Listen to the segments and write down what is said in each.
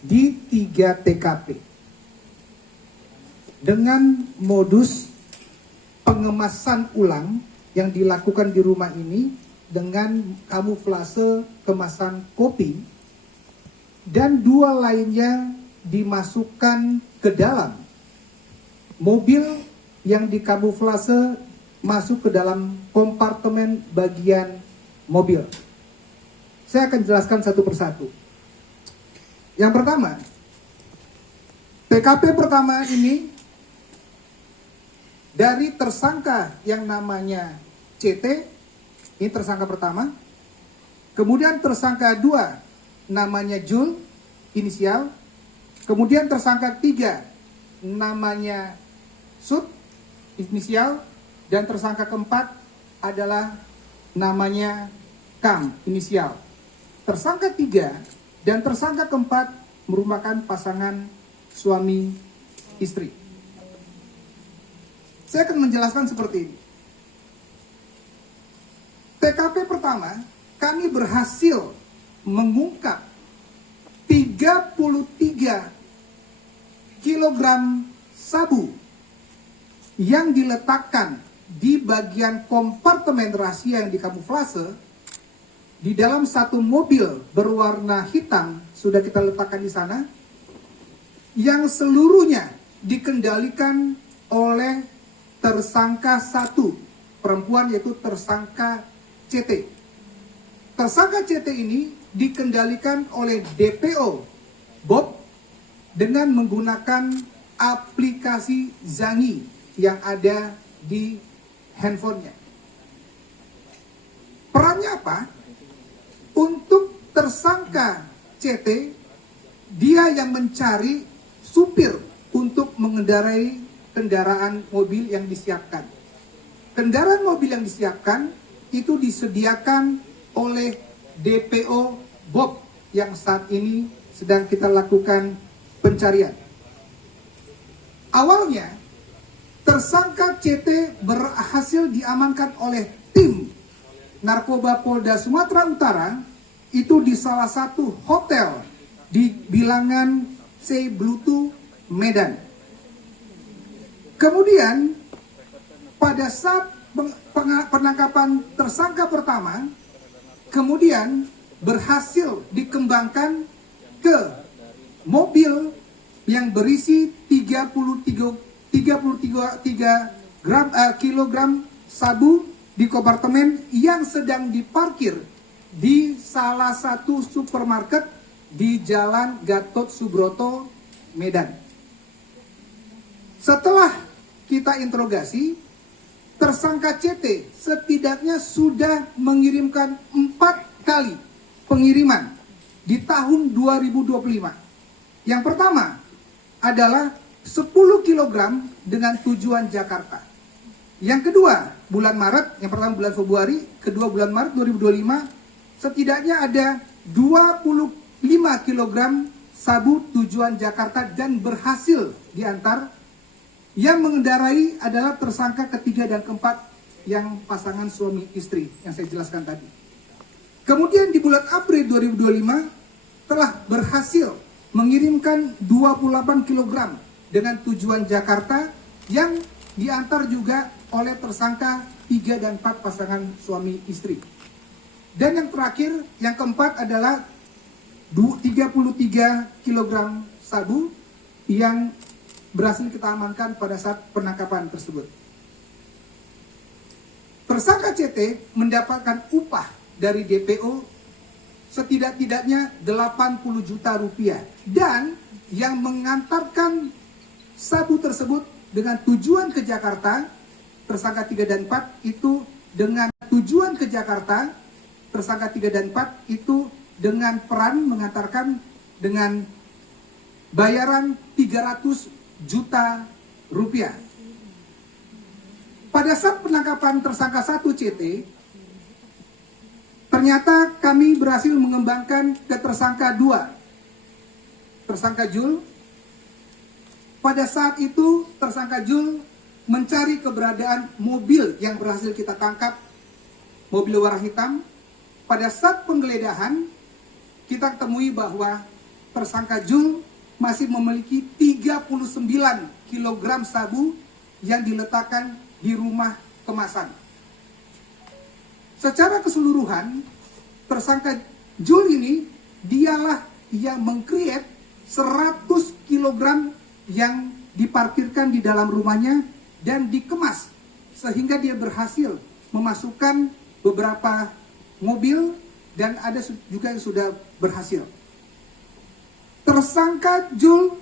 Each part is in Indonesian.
di 3 TKP dengan modus pengemasan ulang yang dilakukan di rumah ini dengan kamuflase kemasan kopi, dan 2 lainnya dimasukkan ke dalam mobil yang dikamuflase masuk ke dalam kompartemen bagian mobil. Saya akan jelaskan satu persatu. Yang pertama, TKP pertama ini dari tersangka yang namanya CT, ini tersangka pertama. Kemudian tersangka 2 namanya Jul, inisial. Kemudian tersangka 3 namanya Sud, inisial. Dan tersangka keempat adalah namanya Kang, inisial. Tersangka 3 dan tersangka keempat merupakan pasangan suami istri. Saya akan menjelaskan seperti ini. TKP pertama, kami berhasil mengungkap 33 kilogram sabu yang diletakkan di bagian kompartemen rahasia yang dikamuflase di dalam satu mobil berwarna hitam, sudah kita letakkan di sana, yang seluruhnya dikendalikan oleh tersangka 1 perempuan, yaitu tersangka CT. Tersangka CT ini dikendalikan oleh DPO Bob dengan menggunakan aplikasi Zangi yang ada di handphonenya. Perannya apa? Untuk tersangka CT, dia yang mencari supir untuk mengendarai kendaraan mobil yang disiapkan. Kendaraan mobil yang disiapkan itu disediakan oleh DPO Bob yang saat ini sedang kita lakukan pencarian. Awalnya, tersangka CT berhasil diamankan oleh tim Narkoba Polda Sumatera Utara itu di salah satu hotel di bilangan C Blutu, Medan. Kemudian pada saat penangkapan tersangka pertama, kemudian berhasil dikembangkan ke mobil yang berisi 33 kilogram sabu di kompartemen yang sedang diparkir di salah satu supermarket di Jalan Gatot Subroto, Medan. Setelah kita interogasi, tersangka CT setidaknya sudah mengirimkan 4 kali pengiriman di tahun 2025. Yang pertama adalah 10 kg dengan tujuan Jakarta. Yang kedua, bulan Maret, yang pertama bulan Februari, kedua bulan Maret 2025, setidaknya ada 25 kg sabu tujuan Jakarta dan berhasil diantar. Yang mengendarai adalah tersangka ketiga dan keempat yang pasangan suami istri yang saya jelaskan tadi. Kemudian di bulan April 2025 telah berhasil mengirimkan 28 kg dengan tujuan Jakarta yang diantar juga oleh tersangka 3 dan 4 pasangan suami istri. Dan yang terakhir, yang keempat adalah 33 kg sabu yang berhasil kita amankan pada saat penangkapan tersebut. Tersangka CT mendapatkan upah dari DPO setidak-tidaknya 80 juta rupiah. Dan yang mengantarkan sabu tersebut dengan tujuan ke Jakarta, tersangka 3 dan 4 itu dengan tujuan ke Jakarta, tersangka 3 dan 4 itu dengan peran mengantarkan dengan bayaran 300 juta rupiah. Pada saat penangkapan tersangka 1 CT, ternyata kami berhasil mengembangkan ke tersangka 2, tersangka Jul. Pada saat itu tersangka Jul mencari keberadaan mobil yang berhasil kita tangkap, mobil warna hitam. Pada saat penggeledahan kita temui bahwa tersangka Jul masih memiliki 39 kg sabu yang diletakkan di rumah kemasan. Secara keseluruhan, tersangka Jul ini dialah yang meng-create 100 kg yang diparkirkan di dalam rumahnya dan dikemas sehingga dia berhasil memasukkan beberapa mobil dan ada juga yang sudah berhasil. Tersangka Jul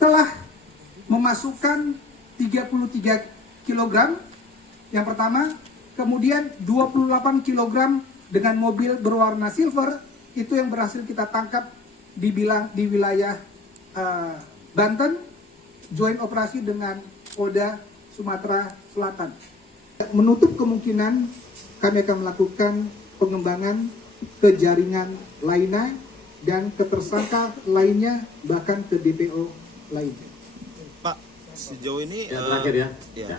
telah memasukkan 33 kg yang pertama, kemudian 28 kg dengan mobil berwarna silver itu yang berhasil kita tangkap di wilayah Banten, joint operasi dengan Polda Sumatera Selatan. Menutup kemungkinan kami akan melakukan pengembangan ke jaringan lainnya dan ke tersangka lainnya bahkan ke DPO lainnya. Pak, sejauh ini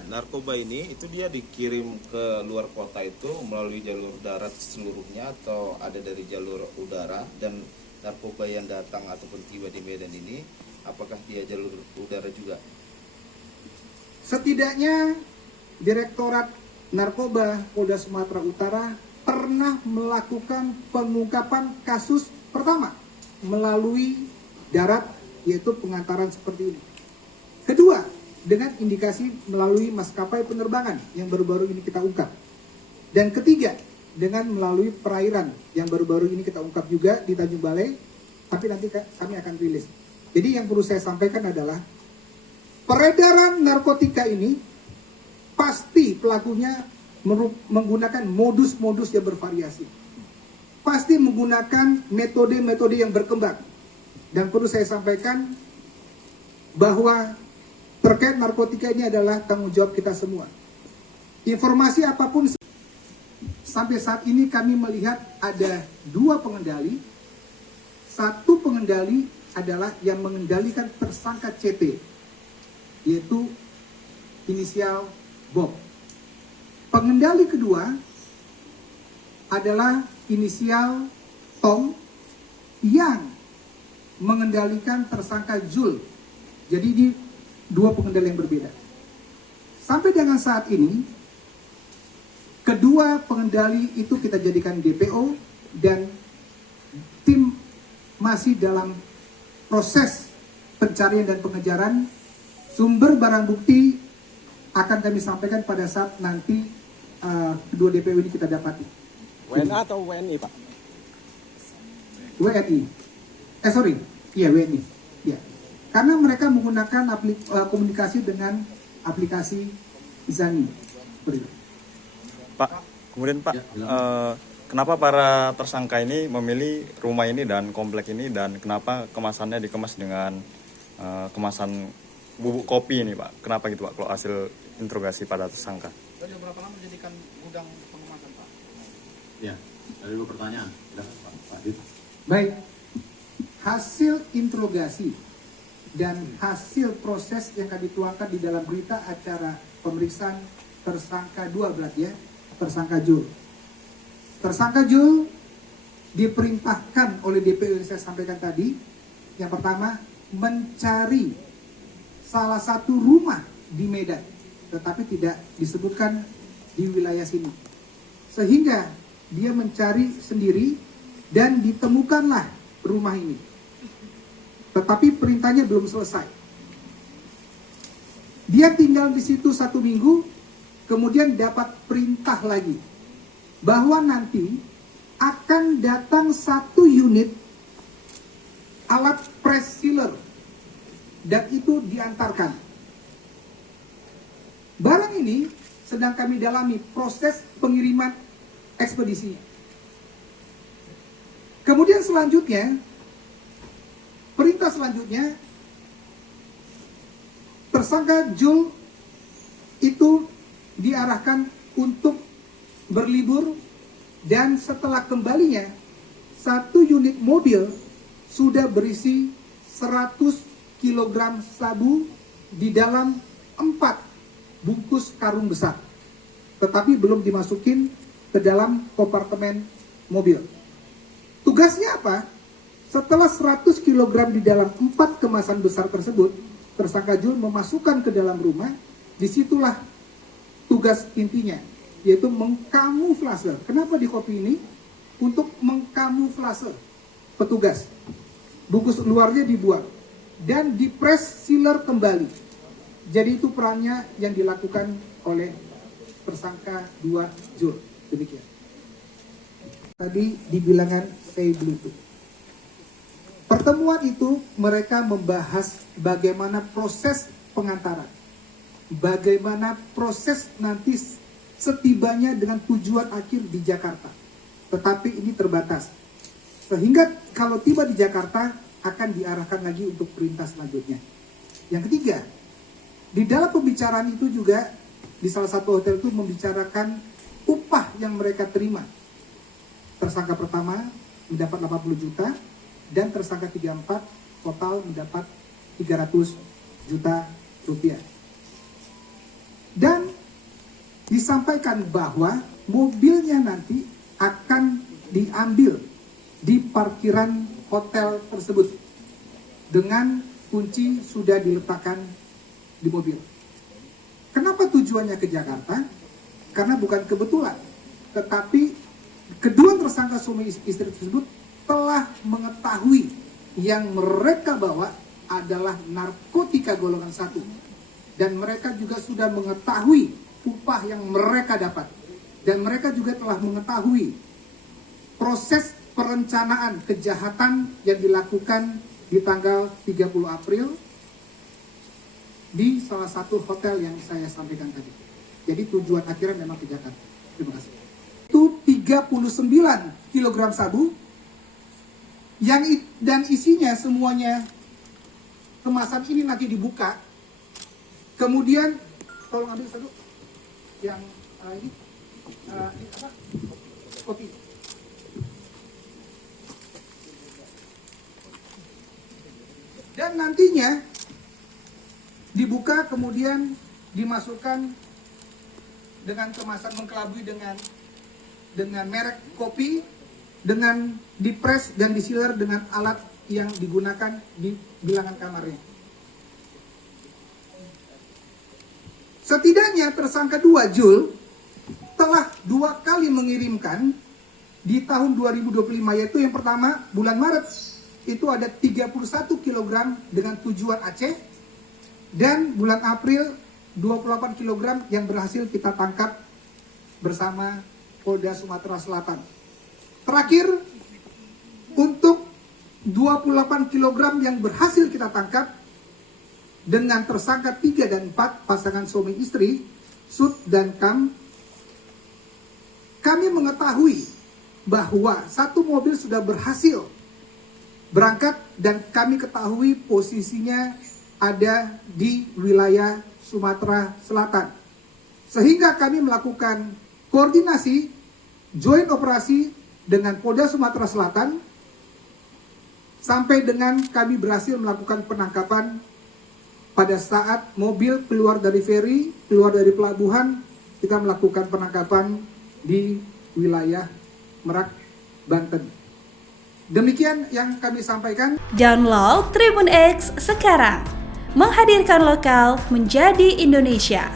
narkoba ini itu dia dikirim ke luar kota itu melalui jalur darat seluruhnya atau ada dari jalur udara, dan narkoba yang datang ataupun tiba di Medan ini apakah dia jalur udara juga? Setidaknya Direktorat Narkoba Polda Sumatera Utara pernah melakukan pengungkapan kasus pertama melalui darat, yaitu pengantaran seperti ini. Kedua, dengan indikasi melalui maskapai penerbangan yang baru-baru ini kita ungkap. Dan ketiga, dengan melalui perairan yang baru-baru ini kita ungkap juga di Tanjung Balai, tapi nanti kami akan rilis. Jadi yang perlu saya sampaikan adalah peredaran narkotika ini pasti pelakunya menggunakan modus-modus yang bervariasi. Pasti menggunakan metode-metode yang berkembang. Dan perlu saya sampaikan bahwa terkait narkotika ini adalah tanggung jawab kita semua. Informasi apapun, sampai saat ini kami melihat ada 2 pengendali. Satu pengendali adalah yang mengendalikan tersangka CT, yaitu inisial Bob. Pengendali kedua adalah inisial Tom yang mengendalikan tersangka Jul. Jadi di 2 pengendali yang berbeda. Sampai dengan saat ini, kedua pengendali itu kita jadikan DPO dan tim masih dalam proses pencarian dan pengejaran. Sumber barang bukti akan kami sampaikan pada saat nanti kedua DPO ini kita dapati. WNA atau WNI, Pak? WNI. WNI. Ya. Karena mereka menggunakan komunikasi dengan aplikasi Zani. Pak, kemudian Pak, kenapa para tersangka ini memilih rumah ini dan komplek ini, dan kenapa kemasannya dikemas dengan kemasan bubuk kopi ini, Pak? Kenapa gitu, Pak, kalau hasil interogasi pada tersangka? Sudah berapa lama menjadikan gudang pengemasan, Pak? Ya, ada 2 pertanyaan. Pak Dit. Baik, hasil interogasi dan hasil proses yang akan dituangkan di dalam berita acara pemeriksaan tersangka 2 berarti ya, tersangka Jul. Tersangka Jul diperintahkan oleh DPO yang saya sampaikan tadi. Yang pertama, mencari salah satu rumah di Medan, tetapi tidak disebutkan di wilayah sini. Sehingga dia mencari sendiri dan ditemukanlah rumah ini. Tetapi perintahnya belum selesai. Dia tinggal di situ 1 minggu, kemudian dapat perintah lagi bahwa nanti akan datang 1 unit alat press sealer dan itu diantarkan. Barang ini sedang kami dalami proses pengiriman ekspedisinya. Kemudian selanjutnya, perintah selanjutnya, tersangka Jul itu diarahkan untuk berlibur, dan setelah kembalinya 1 unit mobil sudah berisi 100 kg sabu di dalam 4 bungkus karung besar, tetapi belum dimasukin ke dalam kompartemen mobil. Tugasnya apa? Setelah 100 kg di dalam 4 kemasan besar tersebut, tersangka Jul memasukkan ke dalam rumah. Disitulah tugas intinya, yaitu mengkamuflase. Kenapa di kopi ini? Untuk mengkamuflase petugas. Bungkus luarnya dibuang dan dipres sealer kembali. Jadi itu perannya yang dilakukan oleh tersangka 2 Jul. Demikian. Tadi di bilangan pay Bluetooth. Pertemuan itu mereka membahas bagaimana proses pengantaran. Bagaimana proses nanti setibanya dengan tujuan akhir di Jakarta. Tetapi ini terbatas. Sehingga kalau tiba di Jakarta akan diarahkan lagi untuk perintah selanjutnya. Yang ketiga, di dalam pembicaraan itu juga di salah satu hotel itu membicarakan upah yang mereka terima. Tersangka pertama mendapat 80 juta dan tersangka 34 total mendapat 300 juta rupiah. Dan disampaikan bahwa mobilnya nanti akan diambil di parkiran hotel tersebut dengan kunci sudah diletakkan di mobil. Kenapa tujuannya ke Jakarta? Karena bukan kebetulan, tetapi kedua tersangka suami istri tersebut telah mengetahui yang mereka bawa adalah narkotika golongan 1. Dan mereka juga sudah mengetahui upah yang mereka dapat. Dan mereka juga telah mengetahui proses perencanaan kejahatan yang dilakukan di tanggal 30 April di salah satu hotel yang saya sampaikan tadi. Jadi tujuan akhirnya memang ke Jakarta. Terima kasih. Itu 39 kg sabu dan isinya semuanya kemasan ini nanti dibuka. Kemudian tolong ambil satu yang ini apa? Kopi. Dan nantinya dibuka kemudian dimasukkan dengan kemasan mengkelabui dengan merek kopi, dengan dipres dan disiler dengan alat yang digunakan di bilangan kamarnya. Setidaknya tersangka 2 Jul telah 2 kali mengirimkan di tahun 2025, yaitu yang pertama bulan Maret itu ada 31 kg dengan tujuan Aceh, dan bulan April 28 kg yang berhasil kita tangkap bersama Polda Sumatera Selatan. Terakhir, untuk 28 kg yang berhasil kita tangkap dengan tersangka 3 dan 4 pasangan suami istri, Sud dan Kam, kami mengetahui bahwa satu mobil sudah berhasil berangkat dan kami ketahui posisinya ada di wilayah Sumatera Selatan. Sehingga kami melakukan koordinasi joint operasi dengan Polda Sumatera Selatan sampai dengan kami berhasil melakukan penangkapan pada saat mobil keluar dari feri, keluar dari pelabuhan. Kita melakukan penangkapan di wilayah Merak, Banten. Demikian yang kami sampaikan. Download Tribun X sekarang, menghadirkan lokal menjadi Indonesia.